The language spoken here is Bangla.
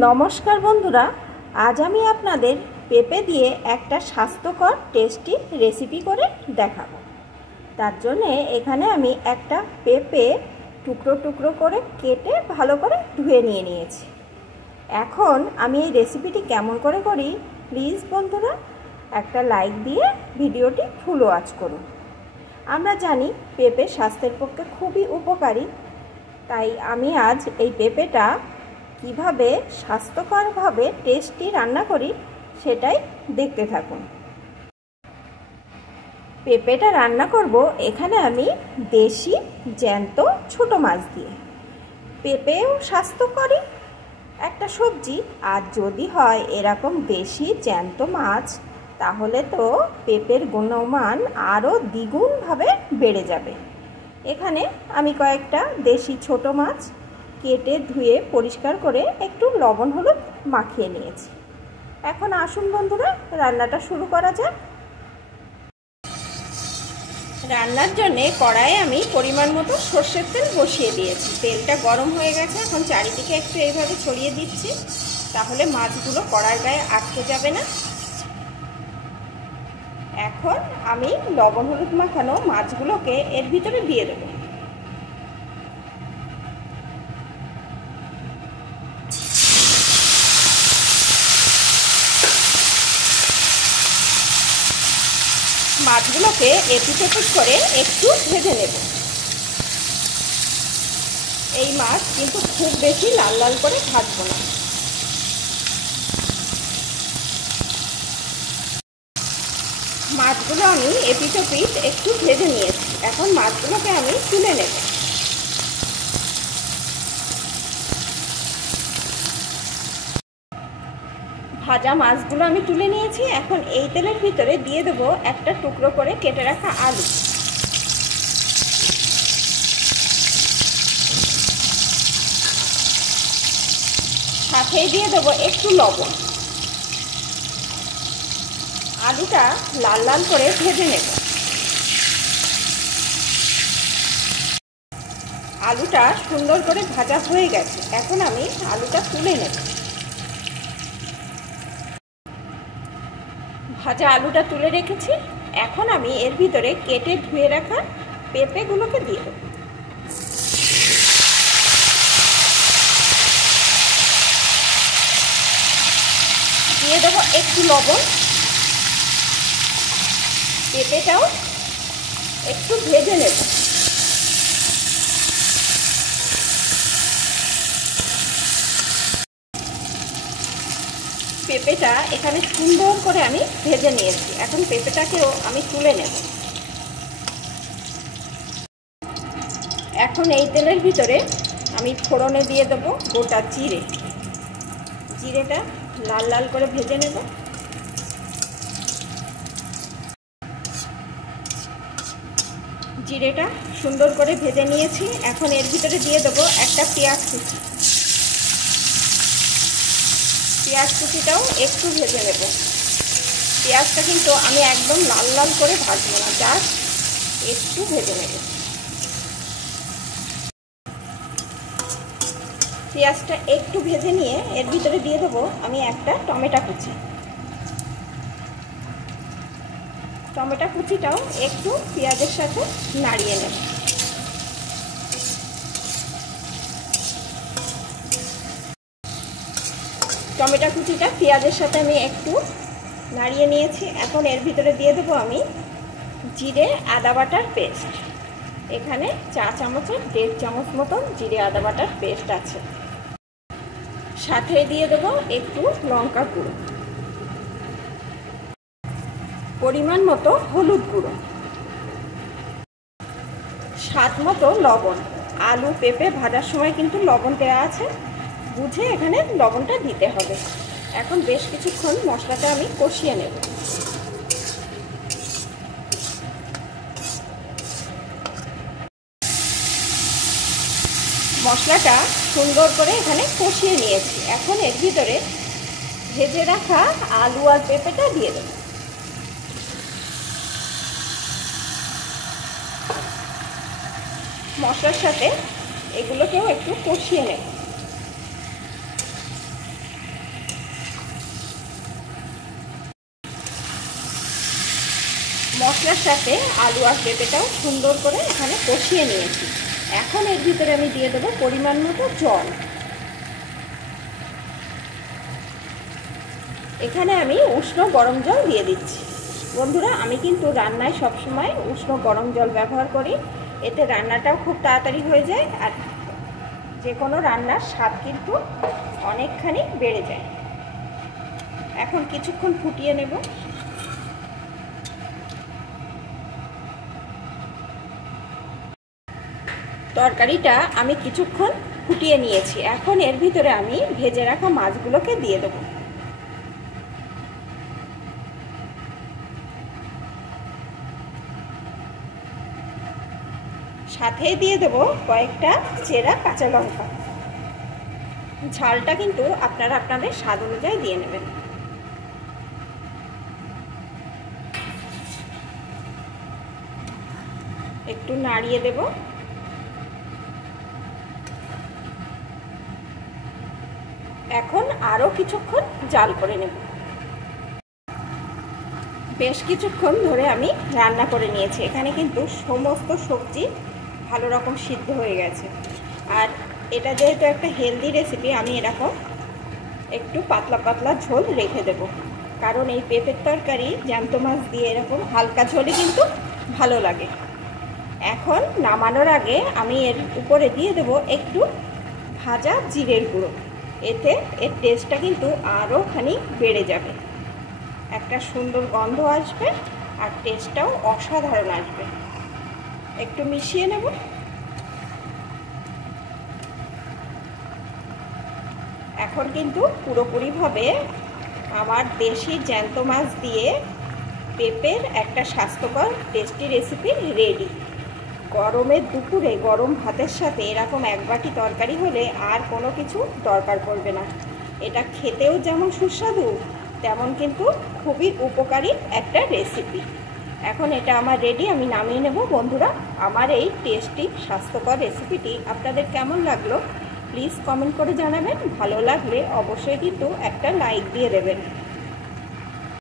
নমস্কার বন্ধুরা, আজ আমি আপনাদের পেঁপে দিয়ে একটা স্বাস্থ্যকর টেস্টি রেসিপি করে দেখাবো। তার জন্য এখানে আমি একটা পেঁপে টুকরো টুকরো করে কেটে ভালো করে ধুয়ে নিয়েছি। এখন আমি এই রেসিপিটি কেমন করে করি, প্লিজ বন্ধুরা একটা লাইক দিয়ে ভিডিওটি ফুল ওয়াচ করুন। আমরা জানি পেঁপে স্বাস্থ্যের পক্ষে খুবই উপকারী, তাই আমি আজ এই পেঁপেটা কিভাবে স্বাস্থ্যকরভাবে টেস্টি রান্না করি সেটাই দেখতে থাকুন। পেঁপেটা রান্না করব এখানে আমি দেশি জ্যান্ত ছোট মাছ দিয়ে। পেঁপেও স্বাস্থ্যকরী একটা সবজি, আর যদি হয় এরকম দেশি জ্যান্ত মাছ তাহলে তো পেঁপের গুণমান আরও দ্বিগুণভাবে বেড়ে যাবে। এখানে আমি কয়েকটা দেশি ছোট মাছ কেটে ধুয়ে পরিষ্কার করে একটু লবণ হলুদ মাখিয়ে নিয়েছি। এখন আসুন বন্ধুরা রান্নাটা শুরু করা যাক। রান্নার জন্যে কড়াইয়ে আমি পরিমাণ মতো সর্ষের তেল বসিয়ে দিয়েছি। তেলটা গরম হয়ে গেছে, এখন চারিদিকে একটু এইভাবে ছড়িয়ে দিচ্ছি, তাহলে মাছগুলো কড়ার গায়ে আটকে যাবে না। এখন আমি লবণ হলুদ মাখানো মাছগুলোকে এর ভিতরে দিয়ে দেবো। মাছগুলোকে এপিট ওপিট করে একটু ভেজে নেব। এই মাছ কিন্তু খুব বেশি লাল লাল করে ভাজবো না। মাছগুলো আমি এপিট ওপিট একটু ভেজে নিয়েছি। এখন মাছগুলোকে আমি তুলে নেব। ভাজা মাছগুলো আমি তুলে নিয়েছি। এখন এই তেলের ভিতরে দিয়ে দেবো একটা টুকরো করে কেটে রাখা আলু। সাথেই দিয়ে দেবো একটু লবণ। আলুটা লাল লাল করে ভেজে নেব। আলুটা সুন্দর করে ভাজা হয়ে গেছে, এখন আমি আলুটা তুলে নেব। ভাজা আলুটা তুলে রেখেছি। এখন আমি এর ভিতরে কেটে ধুয়ে রাখা পেঁপেগুলোকে দিয়ে দেব। দিয়ে দেবো একটু লবণ। পেঁপেটাও একটু ভেজে নেব। পেঁপেটা এখানে সুন্দর করে আমি ভেজে নিয়েছি। এখন পেঁপেটাকেও আমি তুলে নেব। এখন এই তেলের ভিতরে আমি ফোড়নে দিয়ে দেবো গোটা জিরে। জিরেটা লাল লাল করে ভেজে নেব। জিরেটা সুন্দর করে ভেজে নিয়েছি। এখন এর ভিতরে দিয়ে দেবো একটা পেঁয়াজ কুচি। পেঁয়াজ কুচিটাও একটু ভেজে নেব। পেঁয়াজটা কিন্তু আমি একদম লাল লাল করে ভাজবো না, জাস্ট একটু ভেজে নেব। পেঁয়াজটা একটু ভেজে নিয়ে এর ভিতরে দিয়ে দেবো আমি একটা টমেটো কুচি। টমেটো কুচিটাও একটু পেঁয়াজের সাথে নাড়িয়ে নেব। টমেটো কুচিটা পেঁয়াজের সাথে আমি একটু নাড়িয়ে নিয়েছি। এখন এর ভিতরে দিয়ে দেবো আমি জিরে আদা বাটার পেস্ট। এখানে চা চামচের 1.5 চামচ মতন জিরে আদা বাটার পেস্ট আছে। সাথে দিয়ে দেবো একটু লঙ্কা গুঁড়ো, পরিমাণ মতো হলুদ গুঁড়ো, স্বাদ মতো লবণ। আলু পেঁপে ভাজার সময় কিন্তু লবণ দেওয়া আছে, বুঝে এখানে লবণটা দিতে হবে। এখন বেশ কিছুক্ষণ মশলাটা আমি কষিয়ে নেব। মশলাটা সুন্দর করে এখানে কষিয়ে নিয়েছি। এখন এর ভিতরে ভেজে রাখা আলু আর পেঁপেটা দিয়ে দেব। মশলার সাথে এগুলোকেও একটু কষিয়ে নেব। মশলার সাথে আলু আর পেঁপেটাও সুন্দর করে এখানে কষিয়ে নিয়েছি। এখন এর ভিতরে আমি দিয়ে দেবো পরিমাণ মতো জল। এখানে আমি উষ্ণ গরম জল দিয়ে দিচ্ছি। বন্ধুরা, আমি কিন্তু রান্নায় সবসময় উষ্ণ গরম জল ব্যবহার করি, এতে রান্নাটাও খুব তাড়াতাড়ি হয়ে যায় আর যে কোনো রান্নার স্বাদ কিন্তু অনেকখানি বেড়ে যায়। এখন কিছুক্ষণ ফুটিয়ে নেব। তরকারিটা আমি কিছুক্ষণ ফুটিয়ে নিয়েছি। এখন এর ভিতরে আমি ভেজে রাখা মাছগুলোকে দিয়ে দেবো। সাথে দিয়ে দেবো কয়েকটা চেরা কাঁচা লঙ্কা। ঝালটা কিন্তু আপনারা আপনাদের স্বাদ অনুযায়ী দিয়ে নেবেন। একটু নাড়িয়ে দেব। এখন আরও কিছুক্ষণ জাল করে নেব। বেশ কিছুক্ষণ ধরে আমি রান্না করে নিয়েছি। এখানে কিন্তু সমস্ত সবজি ভালো রকম সিদ্ধ হয়ে গেছে। আর এটা যেহেতু একটা হেলদি রেসিপি, আমি এরকম একটু পাতলা পাতলা ঝোল রেখে দেব, কারণ এই পেঁপের তরকারি জ্যান্ত মাছ দিয়ে এরকম হালকা ঝোলে কিন্তু ভালো লাগে। এখন নামানোর আগে আমি এর উপরে দিয়ে দেব একটু ভাজা জিরের গুঁড়ো। এতে এর টেস্টটা কিন্তু আরও খানিক বেড়ে যাবে, একটা সুন্দর গন্ধ আসবে আর টেস্টটাও অসাধারণ আসবে। একটু মিশিয়ে নেব। এখন কিন্তু পুরোপুরিভাবে আমার দেশি জ্যান্ত মাছ দিয়ে পেঁপের একটা স্বাস্থ্যকর টেস্টি রেসিপি রেডি। গরমের দুপুরে গরম ভাতের সাথে এরকম এক বাটি তরকারি হলে আর কোনো কিছু দরকার পড়বে না। এটা খেতেও যেমন সুস্বাদু, তেমন কিন্তু খুবই উপকারী একটা রেসিপি। এখন এটা আমার রেডি, আমি নামিয়ে নেব। বন্ধুরা, আমার এই টেস্টি স্বাস্থ্যকর রেসিপিটি আপনাদের কেমন লাগলো প্লিজ কমেন্ট করে জানাবেন। ভালো লাগলে অবশ্যই কিন্তু একটা লাইক দিয়ে দেবেন।